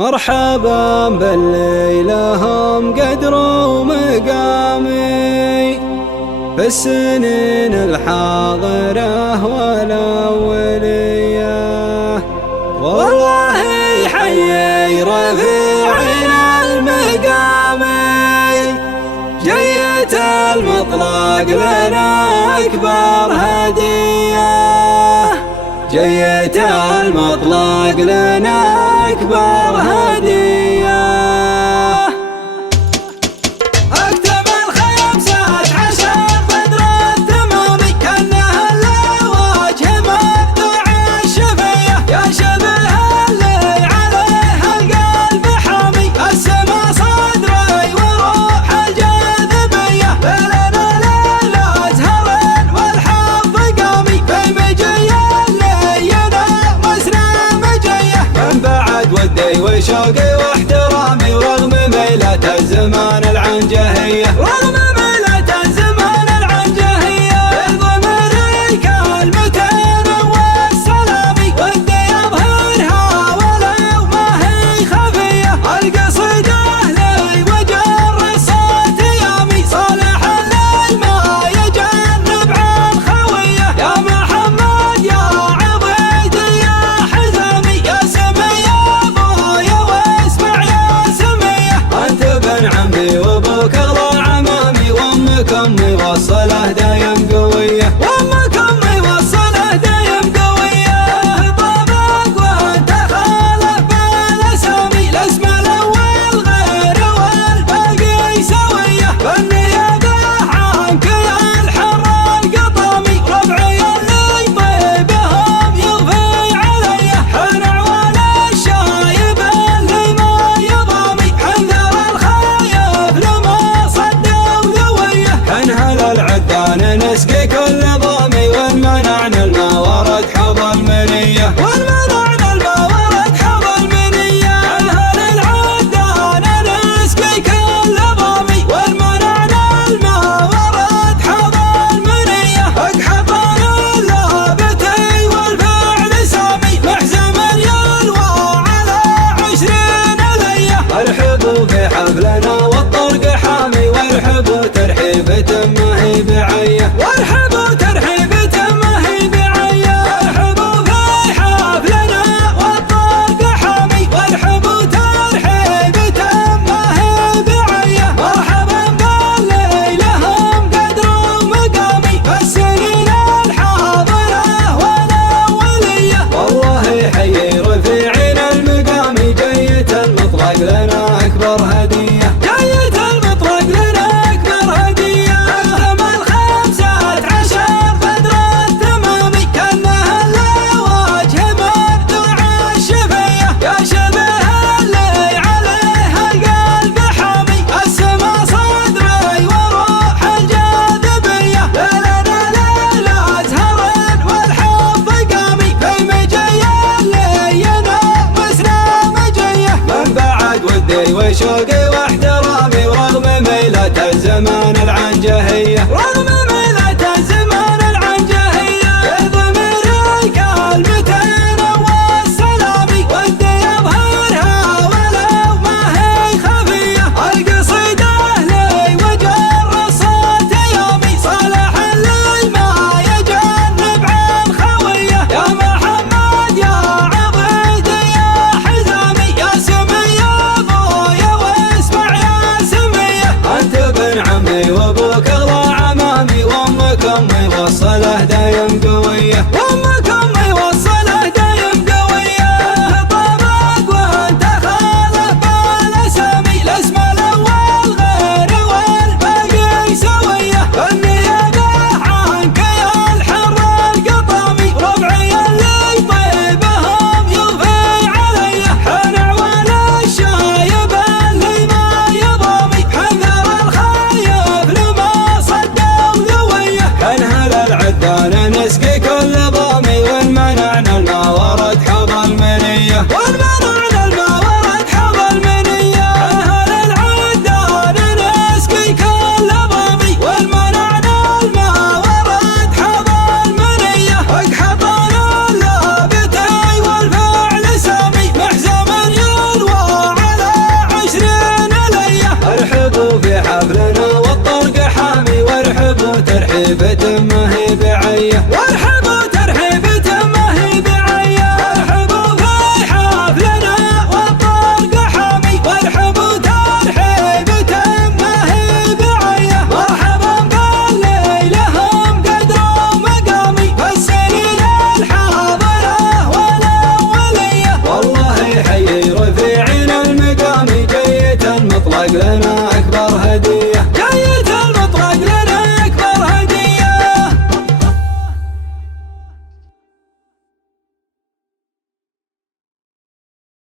مرحبا باللي لهم قدر ومقامي في السنين الحاضرة والأولية، والله يحيي رفيعنا المقامي، جيت المطلق لنا أكبر هدية، جيت المطلق لنا أكبر هدية. أكتب ال15 بدر التمامي كأنه وجه مبدوع الشفية، يا شبه اللي عليه القلب حامي، السما صدري وروح الجاذبية، ليلنا ليل أزهر والحظ قامي، في مجية ودي وشوقي واحترامي، ورغم ميلة الزمان العنجهية، رغم ميلة الزمان العنجهية، ضميري كالمتين والسلامي، ودي أظهرها ولو ما هي خفية، القصيدة لي وجر الصوت يامي، صالح الليل ما يجنب عن خوية، يا محمد يا عبيد يا حزامي، يا سمية وابوك اغلى عمامي، وامك امي وصله دايم قويه، وامك امي وصله دايم قويه، طابق وانت خالف بالاسامي، الاسم الاول غير والباقي سويه، بالنيابه عنك يا الحر القطامي، ربعي اللي طيبهم يضفي علي، حن عوان الشايب اللي ما يضامي، حنذر الخايف لما صدوا ذويه، حنهل العدان نسقي كل ضامي، والمنعنا الموارد حوض المنيه، والمنعنا الموارد حوض المنيه، حنهل العدان نسقي كل ضامي، والمنعنا الموارد حوض المنيه، اقحطان اللابتي والفعل سامي، محزم يلوى على 20 ليه، ارحبوا في حفلنا والطرق حامي، وارحبوا ترحيبة ما هي بعيه، وارحبوا ترحيبة ما هي بعيه، ارحبوا في حفلنا والطرق حامي، وارحبوا ترحيبة ما هي بعيه، مرحبا باللي لهم قدر ومقامي، في السنين الحاضرة والأولية، والله يحيي رفيعنا المقامي، جيت المطلق لنا أكبر هدية، جيت المطلق لنا أكبر هدية. أكتم ال15 بدر التمامي كأنه وجه مبدوع الشفية، يا شبه اللي عليه القلب حامي، السما صدري وروح الجاذبية، ليلنا ليل أزهر والحظ قامي، في مجية اللي ينامسنا مجية، من بعد ودي وشوقي واحترامي، ورغم ميلة الزمان العنجهية، رغم ميلة الزمان العنجهية، ضميري كالمتين والسلامي، ودي أظهرها ولو ما هي خفية، القصيدة لي وجر الصوت يامي، صالح الليل ما يجنب عن خوية، يا محمد يا عبيد يا حزامي، يا سمية ابويا واسمع يا سمية، انت ابن عمي وابوك اغلى لنا أكبر هدية.